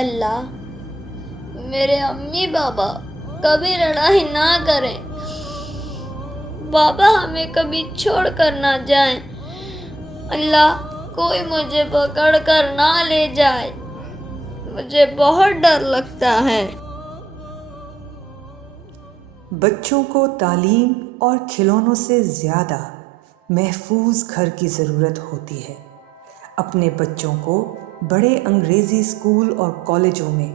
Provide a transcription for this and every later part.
اللہ میرے امی بابا کبھی لڑائی نہ کریں، بابا ہمیں کبھی چھوڑ کر نہ جائیں، اللہ کوئی مجھے پکڑ کر نہ لے جائے، مجھے بہت ڈر لگتا ہے۔ بچوں کو تعلیم اور کھلونوں سے زیادہ محفوظ گھر کی ضرورت ہوتی ہے۔ اپنے بچوں کو بڑے انگریزی اسکول اور کالجوں میں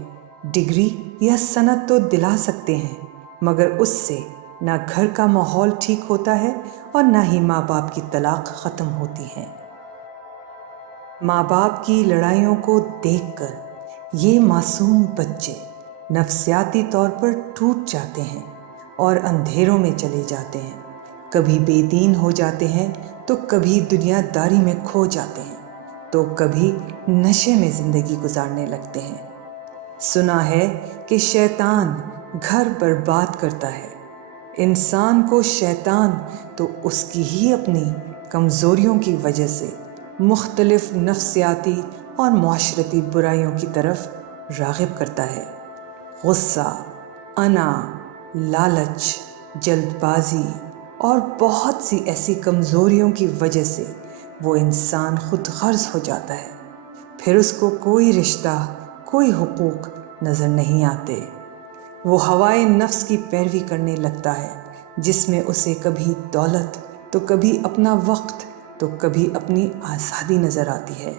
ڈگری یا سند تو دلا سکتے ہیں، مگر اس سے نہ گھر کا ماحول ٹھیک ہوتا ہے اور نہ ہی ماں باپ کی طلاق ختم ہوتی ہے۔ ماں باپ کی لڑائیوں کو دیکھ کر یہ معصوم بچے نفسیاتی طور پر ٹوٹ جاتے ہیں اور اندھیروں میں چلے جاتے ہیں، کبھی بے دین ہو جاتے ہیں تو کبھی دنیا داری میں کھو جاتے ہیں تو کبھی نشے میں زندگی گزارنے لگتے ہیں۔ سنا ہے کہ شیطان گھر برباد کرتا ہے۔ انسان کو شیطان تو اس کی ہی اپنی کمزوریوں کی وجہ سے مختلف نفسیاتی اور معاشرتی برائیوں کی طرف راغب کرتا ہے۔ غصہ، انا، لالچ، جلد بازی اور بہت سی ایسی کمزوریوں کی وجہ سے وہ انسان خود غرض ہو جاتا ہے، پھر اس کو کوئی رشتہ، کوئی حقوق نظر نہیں آتے۔ وہ ہوائے نفس کی پیروی کرنے لگتا ہے، جس میں اسے کبھی دولت تو کبھی اپنا وقت تو کبھی اپنی آزادی نظر آتی ہے۔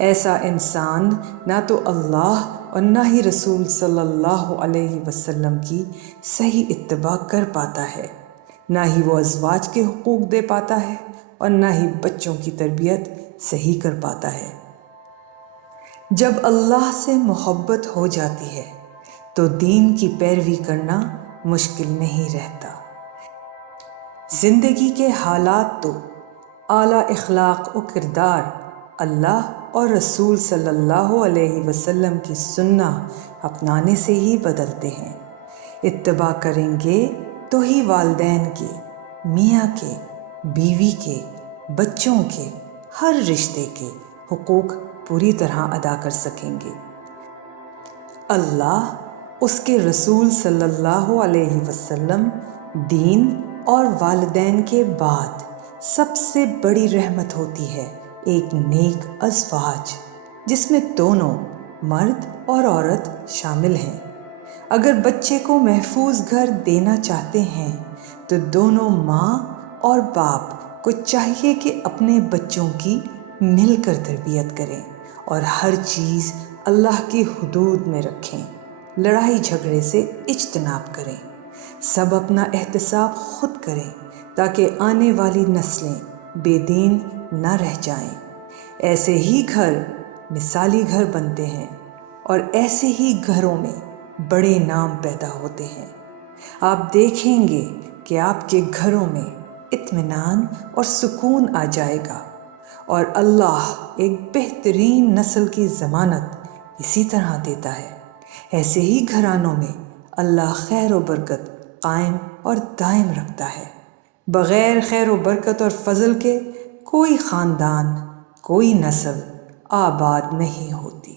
ایسا انسان نہ تو اللہ اور نہ ہی رسول صلی اللہ علیہ وسلم کی صحیح اتباع کر پاتا ہے، نہ ہی وہ ازواج کے حقوق دے پاتا ہے اور نہ ہی بچوں کی تربیت صحیح کر پاتا ہے۔ جب اللہ سے محبت ہو جاتی ہے تو دین کی پیروی کرنا مشکل نہیں رہتا۔ زندگی کے حالات تو اعلیٰ اخلاق و کردار اللہ اور رسول صلی اللہ علیہ وسلم کی سنت اپنانے سے ہی بدلتے ہیں۔ اتباع کریں گے تو ہی والدین کے، میاں کے، بیوی کے، بچوں کے، ہر رشتے کے حقوق پوری طرح ادا کر سکیں گے۔ اللہ، اس کے رسول صلی اللہ علیہ وسلم، دین اور والدین کے بعد سب سے بڑی رحمت ہوتی ہے ایک نیک ازواج، جس میں دونوں مرد اور عورت شامل ہیں۔ اگر بچے کو محفوظ گھر دینا چاہتے ہیں تو دونوں ماں اور باپ کو چاہیے کہ اپنے بچوں کی مل کر تربیت کریں اور ہر چیز اللہ کی حدود میں رکھیں، لڑائی جھگڑے سے اجتناب کریں، سب اپنا احتساب خود کریں تاکہ آنے والی نسلیں بے دین نہ رہ جائیں۔ ایسے ہی گھر مثالی گھر بنتے ہیں اور ایسے ہی گھروں میں بڑے نام پیدا ہوتے ہیں۔ آپ دیکھیں گے کہ آپ کے گھروں میں اطمینان اور سکون آ جائے گا، اور اللہ ایک بہترین نسل کی ضمانت اسی طرح دیتا ہے۔ ایسے ہی گھرانوں میں اللہ خیر و برکت قائم اور دائم رکھتا ہے۔ بغیر خیر و برکت اور فضل کے کوئی خاندان، کوئی نسل آباد نہیں ہوتی۔